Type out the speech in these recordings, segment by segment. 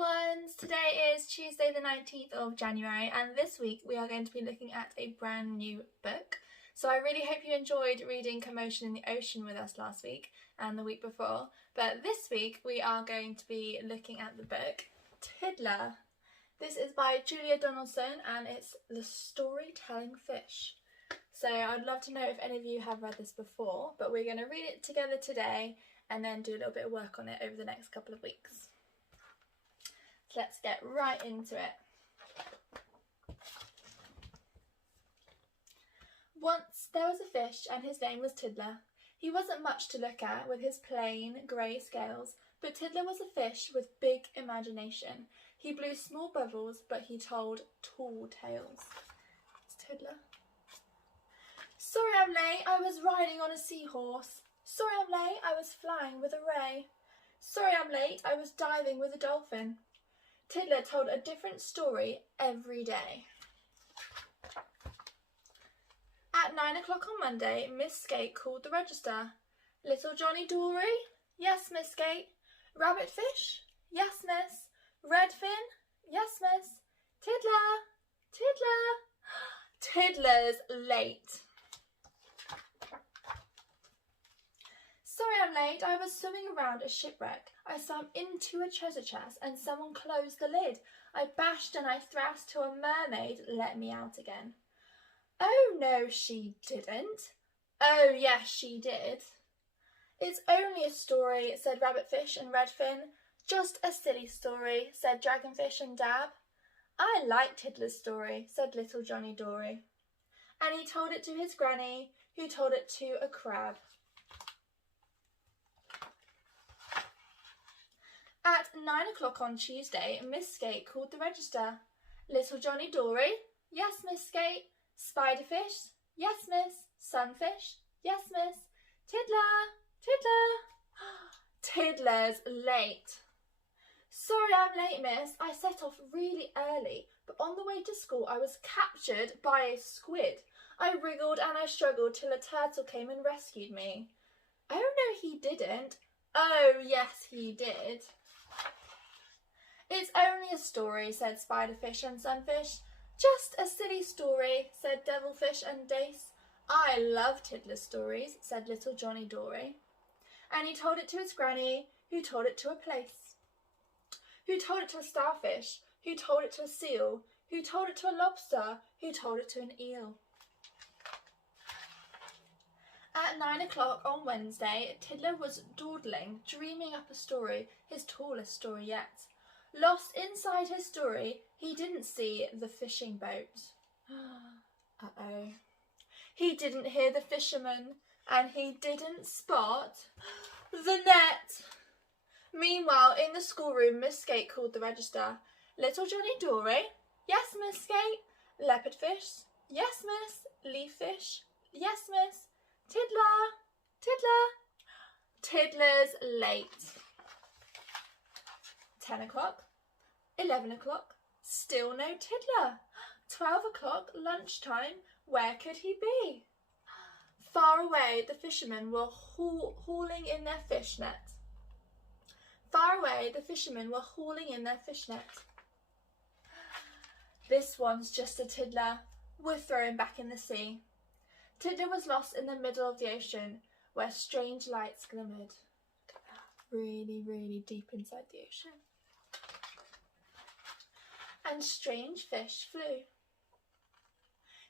ones! Today is Tuesday the 19th of January and this week we are going to be looking at a brand new book. So I really hope you enjoyed reading Commotion in the Ocean with us last week and the week before, but this week we are going to be looking at the book Tiddler. This is by Julia Donaldson and it's The Storytelling Fish. So I'd love to know if any of you have read this before, but we're going to read it together today and then do a little bit of work on it over the next couple of weeks. So let's get right into it. Once there was a fish and his name was Tiddler. He wasn't much to look at with his plain grey scales, but Tiddler was a fish with big imagination. He blew small bubbles, but he told tall tales. It's Tiddler. Sorry I'm late, I was riding on a seahorse. Sorry I'm late, I was flying with a ray. Sorry I'm late, I was diving with a dolphin. Tiddler told a different story every day. At 9 o'clock on Monday, Miss Skate called the register. Little Johnny Dory? Yes, Miss Skate. Rabbitfish? Yes, miss. Redfin? Yes, miss. Tiddler! Tiddler! Tiddler's late. Sorry I'm late, I was swimming around a shipwreck. I swam into a treasure chest and someone closed the lid. I bashed and I thrashed till a mermaid let me out again. Oh no, she didn't. Oh yes, she did. It's only a story, said Rabbitfish and Redfin. Just a silly story, said Dragonfish and Dab. I like Tiddler's story, said Little Johnny Dory. And he told it to his granny, who told it to a crab. At 9 o'clock on Tuesday, Miss Skate called the register. Little Johnny Dory? Yes, Miss Skate. Spiderfish? Yes, miss. Sunfish? Yes, miss. Tiddler! Tiddler! Tiddler's late. Sorry I'm late, miss. I set off really early, but on the way to school I was captured by a squid. I wriggled and I struggled till a turtle came and rescued me. Oh no, he didn't. Oh yes, he did. It's only a story, said Spiderfish and Sunfish. Just a silly story, said Devilfish and Dace. I love Tiddler's stories, said Little Johnny Dory. And he told it to his granny, who told it to a place, who told it to a starfish, who told it to a seal, who told it to a lobster, who told it to an eel. At 9 o'clock on Wednesday, Tiddler was dawdling, dreaming up a story, his tallest story yet. Lost inside his story, he didn't see the fishing boat. Uh-oh. He didn't hear the fisherman, and he didn't spot the net. Meanwhile, in the schoolroom, Miss Skate called the register. Little Johnny Dory? Yes, Miss Skate. Leopardfish? Yes, miss. Leaffish? Yes, miss. Tiddler! Tiddler's late. 10 o'clock, 11 o'clock, still no Tiddler. 12 o'clock, lunchtime, where could he be? Far away, the fishermen were hauling in their fish net. Far away, the fishermen were hauling in their fish net. This one's just a Tiddler. We'll throw him back in the sea. Tiddler was lost in the middle of the ocean, where strange lights glimmered. Really, really deep inside the ocean. And strange fish flew.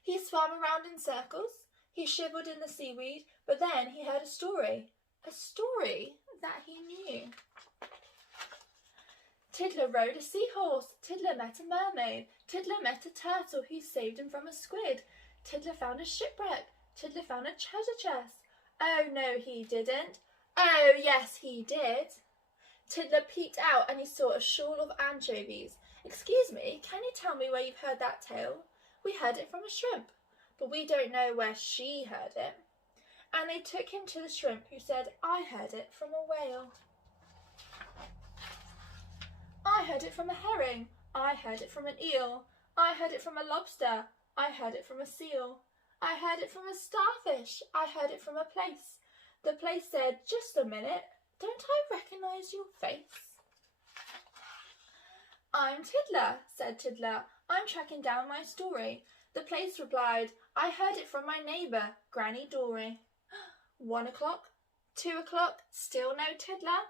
He swam around in circles, he shivered in the seaweed, but then he heard a story that he knew. Tiddler rode a seahorse, Tiddler met a mermaid, Tiddler met a turtle who saved him from a squid, Tiddler found a shipwreck, Tiddler found a treasure chest. Oh no, he didn't. Oh yes, he did. Tiddler peeked out and he saw a shoal of anchovies. Excuse me, can you tell me where you've heard that tale? We heard it from a shrimp, but we don't know where she heard it. And they took him to the shrimp, who said, I heard it from a whale. I heard it from a herring. I heard it from an eel. I heard it from a lobster. I heard it from a seal. I heard it from a starfish. I heard it from a place. The place said, just a minute, don't I recognise your face? I'm Tiddler, said Tiddler. I'm tracking down my story. The place replied, I heard it from my neighbour, Granny Dory. 1 o'clock, 2 o'clock, still no Tiddler.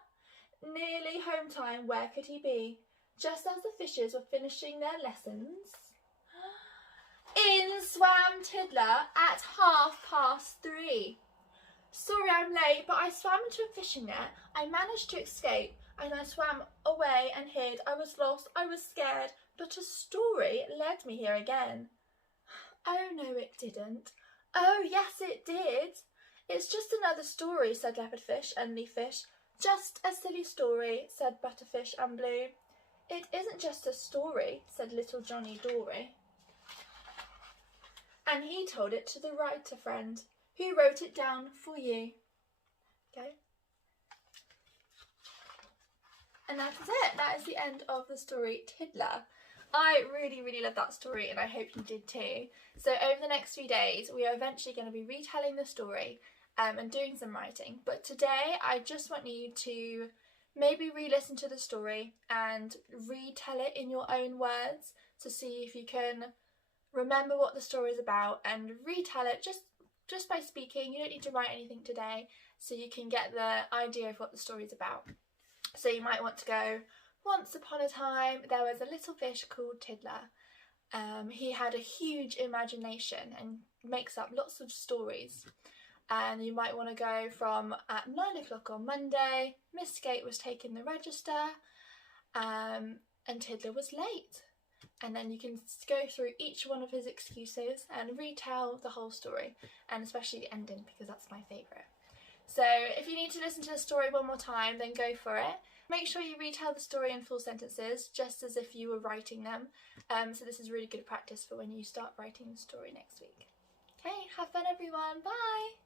Nearly home time, where could he be? Just as the fishes were finishing their lessons, in swam Tiddler at 3:30. Sorry I'm late, but I swam into a fishing net. I managed to escape, and I swam away and hid. I was lost, I was scared, but a story led me here again. Oh no, it didn't. Oh yes, it did. It's just another story, said Leopardfish and Leaffish. Just a silly story, said Butterfish and Blue. It isn't just a story, said Little Johnny Dory. And he told it to the writer friend, who wrote it down for you. Okay. And that is it. That is the end of the story Tiddler. I really, really love that story, and I hope you did too. So over the next few days, we are eventually going to be retelling the story and doing some writing. But today, I just want you to maybe re-listen to the story and retell it in your own words to see if you can remember what the story is about and retell it just by speaking. You don't need to write anything today, so you can get the idea of what the story is about. So you might want to go, once upon a time there was a little fish called Tiddler. He had a huge imagination and makes up lots of stories. And you might want to go from at 9 o'clock on Monday, Miss Skate was taking the register, and Tiddler was late. And then you can go through each one of his excuses and retell the whole story, and especially the ending, because that's my favourite. So if you need to listen to the story one more time, then go for it. Make sure you retell the story in full sentences, just as if you were writing them. So this is really good practice for when you start writing the story next week. Okay, have fun everyone, bye!